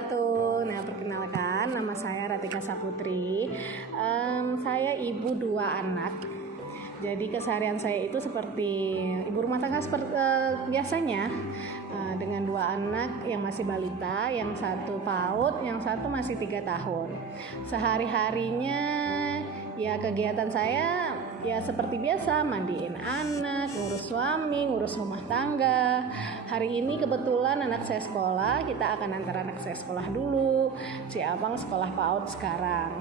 wabarakatuh. Nah, perkenalkan, nama saya Ratika Saputri. Saya ibu 2 anak. Jadi keseharian saya itu seperti ibu rumah tangga biasanya, dengan 2 anak yang masih balita, yang satu PAUD, yang satu masih 3 tahun. Sehari-harinya ya kegiatan saya ya seperti biasa, mandiin anak, ngurus suami, ngurus rumah tangga. Hari ini kebetulan anak saya sekolah, kita akan antar anak saya sekolah dulu. Si abang sekolah PAUD sekarang.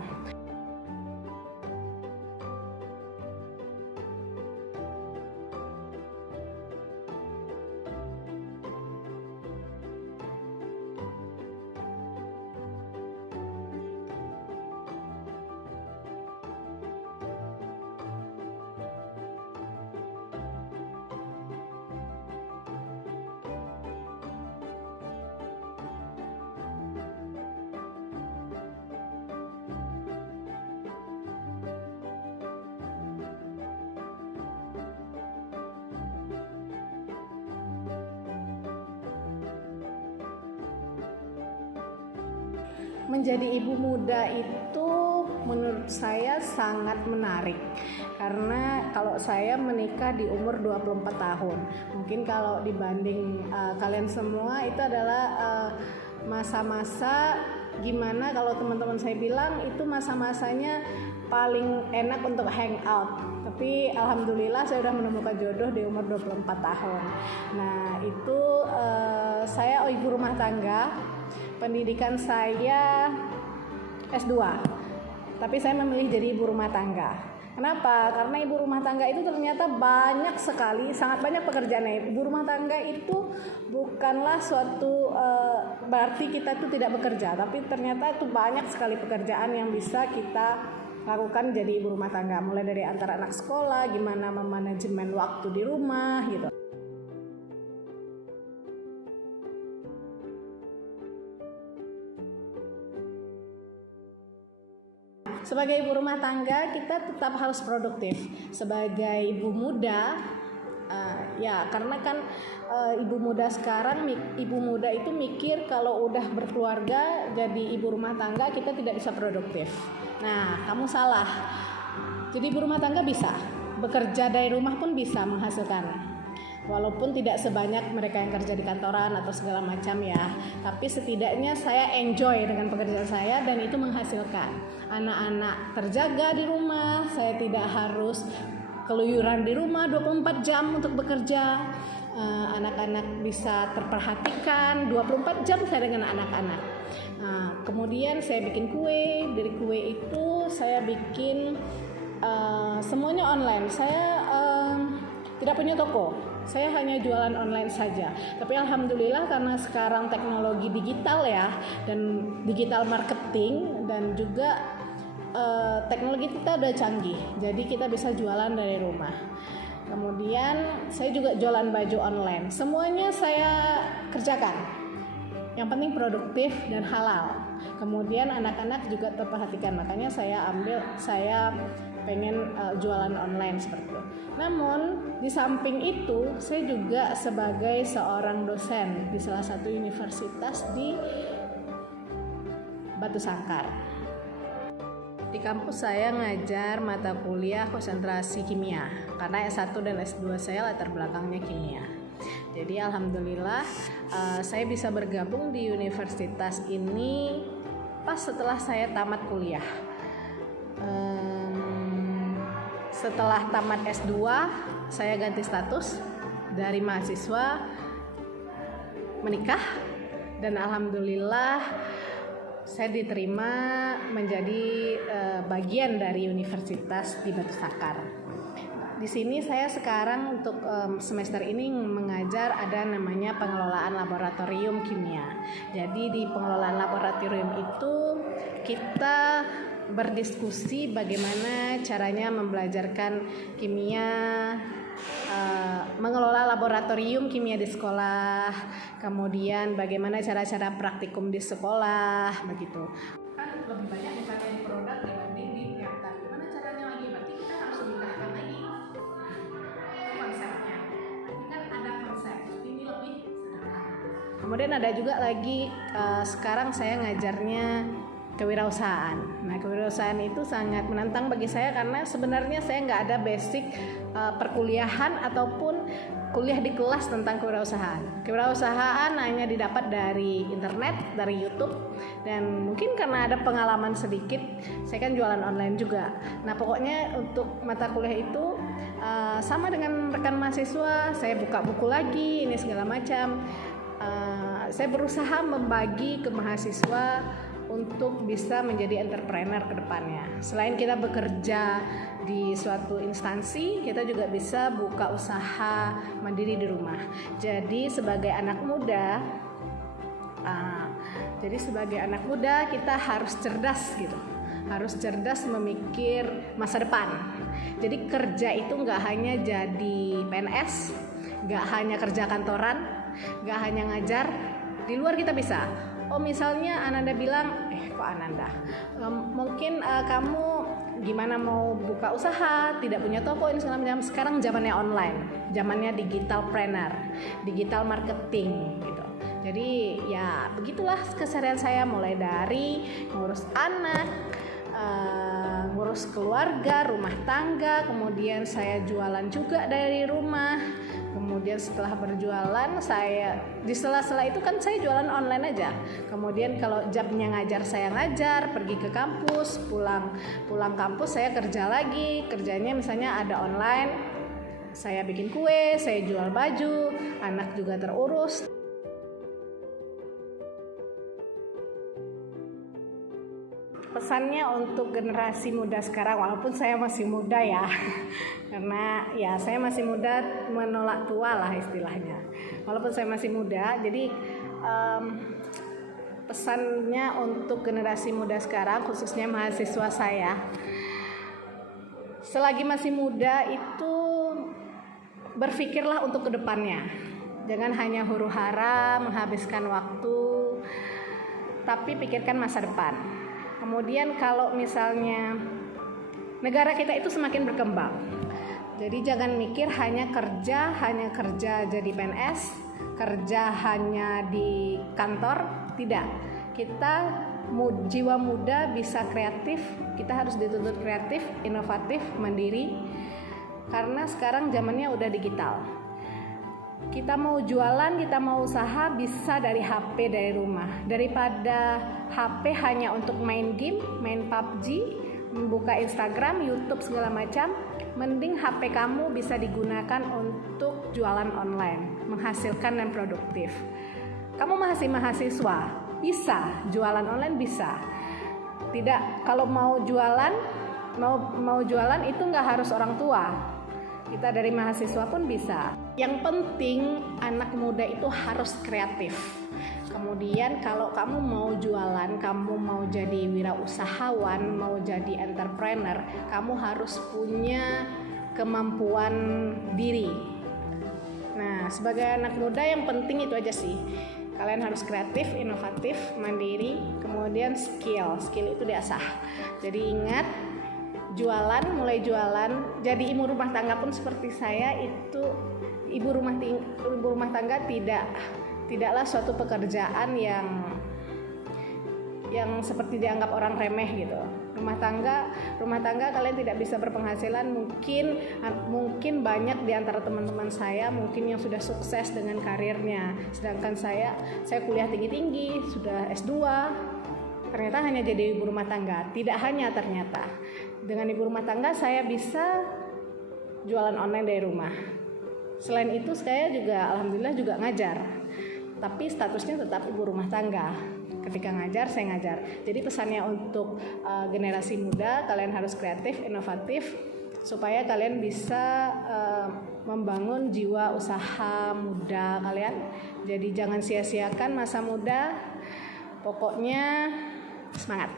Menjadi ibu muda itu menurut saya sangat menarik, karena kalau saya menikah di umur 24 tahun. Mungkin kalau dibanding kalian semua itu adalah masa-masa gimana kalau teman-teman saya bilang itu masa-masanya paling enak untuk hangout. Tapi alhamdulillah saya sudah menemukan jodoh di umur 24 tahun. Nah, itu saya ibu rumah tangga. Pendidikan saya S2, tapi saya memilih jadi ibu rumah tangga. Kenapa? Karena ibu rumah tangga itu ternyata banyak sekali, sangat banyak pekerjaannya. Ibu rumah tangga itu bukanlah suatu berarti kita itu tidak bekerja, tapi ternyata itu banyak sekali pekerjaan yang bisa kita lakukan jadi ibu rumah tangga. Mulai dari antar anak sekolah, gimana memanajemen waktu di rumah gitu. Sebagai ibu rumah tangga kita tetap harus produktif. Sebagai ibu muda, ya karena kan ibu muda sekarang, ibu muda itu mikir kalau udah berkeluarga jadi ibu rumah tangga kita tidak bisa produktif. Nah, kamu salah. Jadi ibu rumah tangga bisa, bekerja dari rumah pun bisa menghasilkan. Walaupun tidak sebanyak mereka yang kerja di kantoran atau segala macam ya, tapi setidaknya saya enjoy dengan pekerjaan saya dan itu menghasilkan. Anak-anak terjaga di rumah, saya tidak harus keluyuran di rumah 24 jam untuk bekerja. Anak-anak bisa terperhatikan 24 jam saya dengan anak-anak. Kemudian saya bikin kue, dari kue itu saya bikin semuanya online. Saya tidak punya toko. Saya hanya jualan online saja. Tapi alhamdulillah karena sekarang teknologi digital ya, dan digital marketing, dan juga teknologi kita udah canggih. Jadi kita bisa jualan dari rumah. Kemudian saya juga jualan baju online. Semuanya saya kerjakan. Yang penting produktif dan halal. Kemudian anak-anak juga terperhatikan. Makanya saya pengen jualan online seperti itu. Namun di samping itu saya juga sebagai seorang dosen di salah satu universitas di Batu Sangkar. Di kampus saya ngajar mata kuliah konsentrasi kimia, karena S1 dan S2 saya latar belakangnya kimia. Jadi alhamdulillah saya bisa bergabung di universitas ini pas setelah saya tamat kuliah. Setelah tamat S2, saya ganti status dari mahasiswa menikah, dan alhamdulillah saya diterima menjadi bagian dari universitas di Batu Sangkar. Di sini saya sekarang untuk semester ini mengajar ada namanya pengelolaan laboratorium kimia. Jadi di pengelolaan laboratorium itu kita berdiskusi bagaimana caranya membelajarkan kimia, mengelola laboratorium kimia di sekolah, kemudian bagaimana cara-cara praktikum di sekolah, begitu. Kan lebih banyak misalnya di produk dibanding di reaktor. Gimana caranya lagi? Berarti kita harus memindahkan lagi konsepnya. Ini kan ada konsep, ini lebih sederhana. Kemudian ada juga lagi sekarang saya ngajarnya kewirausahaan. Nah, kewirausahaan itu sangat menantang bagi saya karena sebenarnya saya nggak ada basic perkuliahan ataupun kuliah di kelas tentang kewirausahaan. Kewirausahaan hanya didapat dari internet, dari YouTube, dan mungkin karena ada pengalaman sedikit, saya kan jualan online juga. Nah, pokoknya untuk mata kuliah itu sama dengan rekan mahasiswa, saya buka buku lagi, ini segala macam. Saya berusaha membagi ke mahasiswa untuk bisa menjadi entrepreneur ke depannya. Selain kita bekerja di suatu instansi, kita juga bisa buka usaha mandiri di rumah. Jadi sebagai anak muda, kita harus cerdas gitu. Harus cerdas memikir masa depan. Jadi kerja itu nggak hanya jadi PNS, nggak hanya kerja kantoran, nggak hanya ngajar. Di luar kita bisa. Oh, misalnya Ananda bilang, mungkin kamu gimana mau buka usaha, tidak punya toko, ini segala macam. Sekarang zamannya online, zamannya digitalpreneur, digital marketing gitu. Jadi ya begitulah keseharian saya, mulai dari ngurus anak, ngurus keluarga, rumah tangga, kemudian saya jualan juga dari rumah. Kemudian setelah berjualan, di sela-sela itu kan saya jualan online aja. Kemudian kalau jamnya ngajar, saya ngajar, pergi ke kampus, pulang kampus saya kerja lagi. Kerjanya misalnya ada online, saya bikin kue, saya jual baju, anak juga terurus. Pesannya untuk generasi muda sekarang, walaupun saya masih muda ya, karena ya saya masih muda menolak tua lah istilahnya. Walaupun saya masih muda, jadi pesannya untuk generasi muda sekarang, khususnya mahasiswa saya, selagi masih muda itu berpikirlah untuk kedepannya. Jangan hanya huru-hara menghabiskan waktu, tapi pikirkan masa depan. Kemudian kalau misalnya negara kita itu semakin berkembang, jadi jangan mikir hanya kerja jadi PNS, kerja hanya di kantor, tidak. Kita jiwa muda bisa kreatif, kita harus dituntut kreatif, inovatif, mandiri, karena sekarang zamannya udah digital. Kita mau jualan, kita mau usaha bisa dari HP, dari rumah. Daripada HP hanya untuk main game, main PUBG, membuka Instagram, YouTube segala macam, mending HP kamu bisa digunakan untuk jualan online, menghasilkan dan produktif. Kamu masih mahasiswa, bisa jualan online, bisa. Tidak, kalau mau jualan itu nggak harus orang tua. Kita dari mahasiswa pun bisa. Yang penting anak muda itu harus kreatif. Kemudian kalau kamu mau jualan, kamu mau jadi wirausahawan, mau jadi entrepreneur, kamu harus punya kemampuan diri. Nah, sebagai anak muda yang penting itu aja sih. Kalian harus kreatif, inovatif, mandiri, kemudian skill itu diasah. Jadi ingat, mulai jualan, jadi ibu rumah tangga pun seperti saya itu, ibu rumah tangga tidaklah suatu pekerjaan yang seperti dianggap orang remeh gitu. Rumah tangga kalian tidak bisa berpenghasilan, mungkin banyak di antara teman-teman saya mungkin yang sudah sukses dengan karirnya, sedangkan saya kuliah tinggi-tinggi, sudah S2, ternyata hanya jadi ibu rumah tangga. Tidak hanya ternyata dengan ibu rumah tangga saya bisa jualan online dari rumah. Selain itu saya juga alhamdulillah juga ngajar, tapi statusnya tetap ibu rumah tangga. Ketika ngajar, saya ngajar. Jadi pesannya untuk generasi muda, kalian harus kreatif, inovatif, supaya kalian bisa membangun jiwa usaha muda kalian. Jadi jangan sia-siakan masa muda, pokoknya semangat.